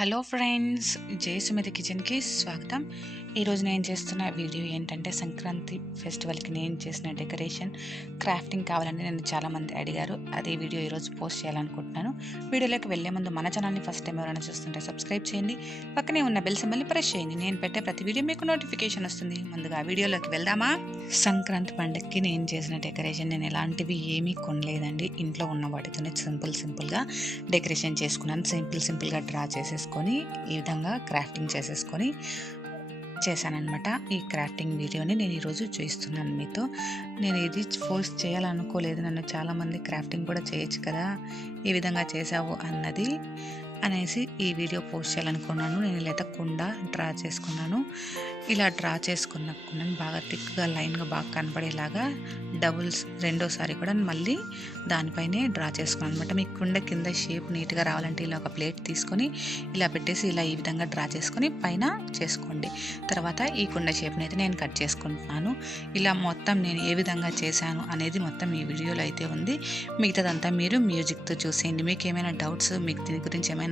Hello friends, జై సుమతి కిచెన్కి స్వాగతం. ఈరోజు నేను చేస్తున్న వీడియో ఏంటంటే సంక్రాంతి ఫెస్టివల్కి నేను చేసిన డెకరేషన్ క్రాఫ్టింగ్ కావాలని నన్ను చాలామంది అడిగారు. అదే వీడియో ఈరోజు పోస్ట్ చేయాలనుకుంటున్నాను. వీడియోలోకి వెళ్ళే ముందు మన ఛానల్ని ఫస్ట్ టైం ఎవరైనా చూస్తుంటే సబ్స్క్రైబ్ చేయండి, పక్కనే ఉన్న బెల్ సింబల్ని ప్రెస్ చేయండి. నేను పెట్టే ప్రతి వీడియో మీకు నోటిఫికేషన్ వస్తుంది. ముందుగా వీడియోలోకి వెళ్దామా? సంక్రాంతి పండుగకి నేను చేసిన డెకరేషన్ నేను ఎలాంటివి ఏమీ కొనలేదండి. ఇంట్లో ఉన్న వాటితోనే సింపుల్గా డెకరేషన్ చేసుకున్నాను. సింపుల్గా డ్రా చేసేసుకొని ఈ విధంగా క్రాఫ్టింగ్ చేసేసుకొని చేశానన్నమాట. ఈ క్రాఫ్టింగ్ వీడియోని నేను ఈరోజు చూస్తున్నాను మీతో. నేను ఇది పోస్ట్ చేయాలనుకోలేదు. నన్ను చాలామంది క్రాఫ్టింగ్ కూడా చేయొచ్చు కదా, ఈ విధంగా చేసావు అనేసి ఈ వీడియో పోస్ట్ చేయాలనుకున్నాను. నేను ఇలా కుండ డ్రా చేసుకున్నాను. ఇలా డ్రా చేసుకున్నాను బాగా థిక్గా లైన్గా బాగా కనపడేలాగా డబుల్స్ రెండోసారి కూడా మళ్ళీ దానిపైనే డ్రా చేసుకున్నాను అనమాట. మీ కుండ కింద షేప్ నీట్గా రావాలంటే ఇలా ఒక ప్లేట్ తీసుకొని ఇలా పెట్టేసి ఇలా ఈ విధంగా డ్రా చేసుకొని పైన చేసుకోండి. తర్వాత ఈ కుండ షేప్ని అయితే నేను కట్ చేసుకుంటున్నాను. ఇలా మొత్తం నేను ఏ విధంగా చేశాను అనేది మొత్తం ఈ వీడియోలో అయితే ఉంది. మిగతాదంతా మీరు మ్యూజిక్తో చూసేయండి. మీకు ఏమైనా డౌట్స్, మీకు దీని గురించి ఏమైనా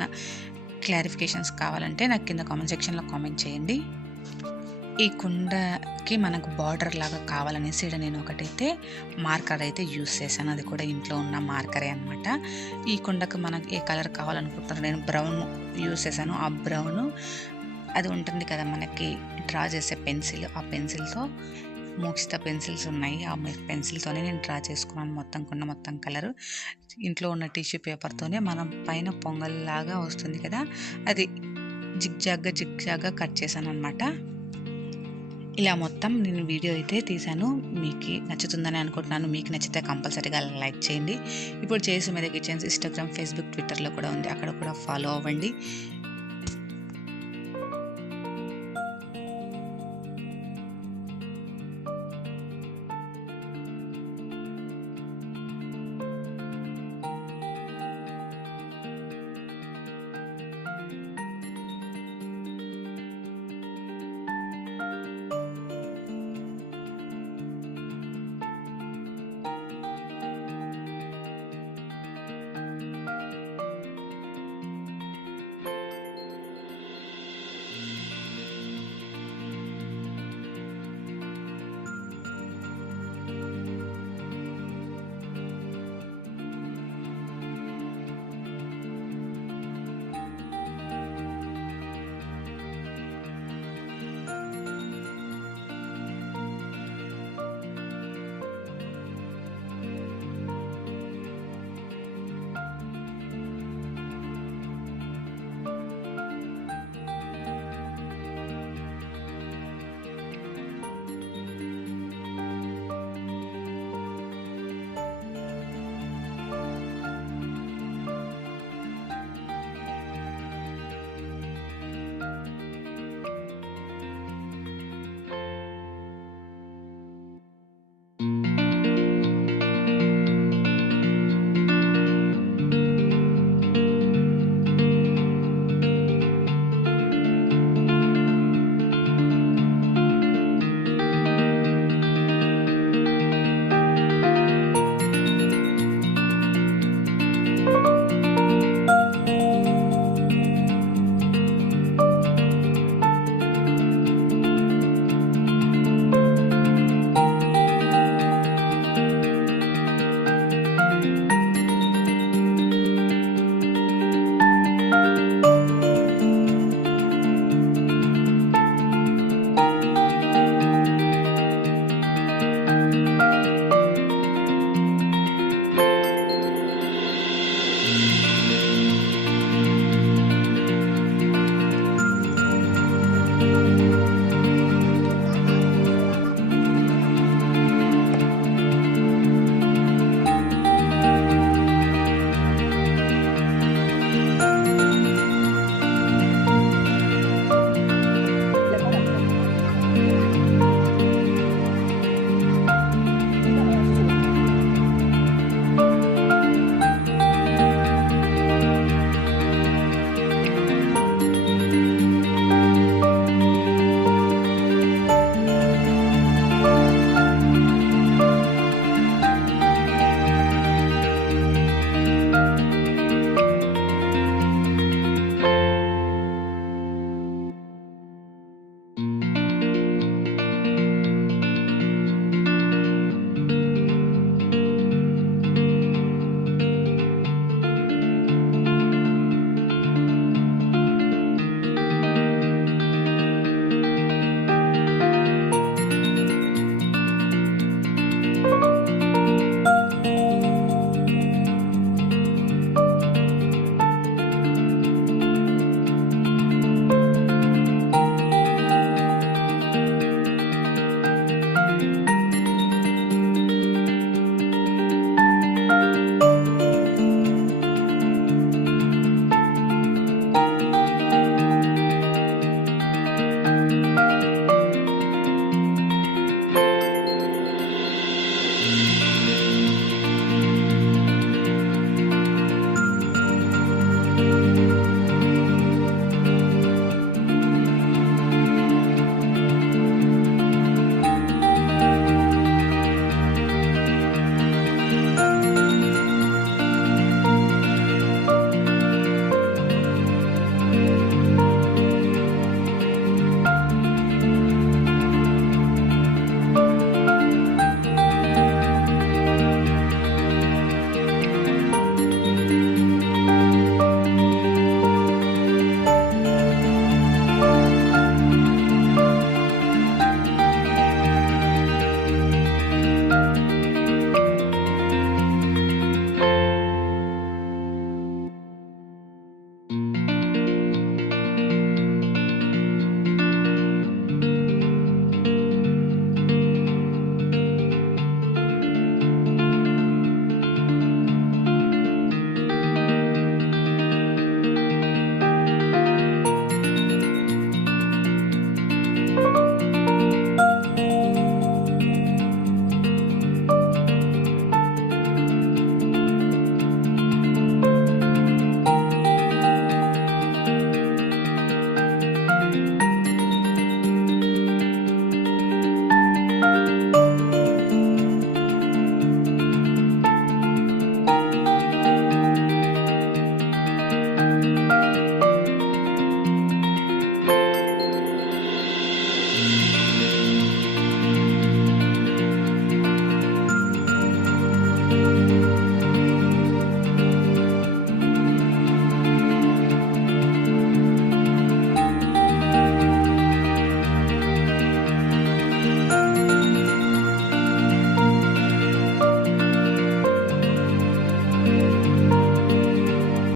క్లారిఫికేషన్స్ కావాలంటే నాకు కింద కామెంట్ సెక్షన్లో కామెంట్ చేయండి. ఈ కుండకి మనకు బార్డర్ లాగా కావాలనేసి ఇక్కడ నేను ఒకటైతే మార్కర్ అయితే యూస్ చేశాను. అది కూడా ఇంట్లో ఉన్న మార్కరే అనమాట. ఈ కుండకు మనకు ఏ కలర్ కావాలనుకుంటున్నాను, నేను బ్రౌన్ యూస్ చేశాను. ఆ బ్రౌన్ అది ఉంటుంది కదా మనకి డ్రా చేసే పెన్సిల్, ఆ పెన్సిల్తో మోక్షిత పెన్సిల్స్ ఉన్నాయి. ఆ పెన్సిల్తోనే నేను డ్రా చేసుకున్నాను మొత్తం కలరు. ఇంట్లో ఉన్న టిష్యూ పేపర్తోనే మనం పైన పొంగల్లాగా వస్తుంది కదా, అది జిగ్జాగ్గా కట్ చేశాను అనమాట. ఇలా మొత్తం నేను వీడియో అయితే తీశాను. మీకు నచ్చుతుందని అనుకుంటున్నాను. మీకు నచ్చితే కంపల్సరీగా లైక్ చేయండి. ఇప్పుడు జై సుమతి కిచెన్స్ ఇన్స్టాగ్రామ్, ఫేస్బుక్, ట్విట్టర్లో కూడా ఉంది. అక్కడ కూడా ఫాలో అవ్వండి.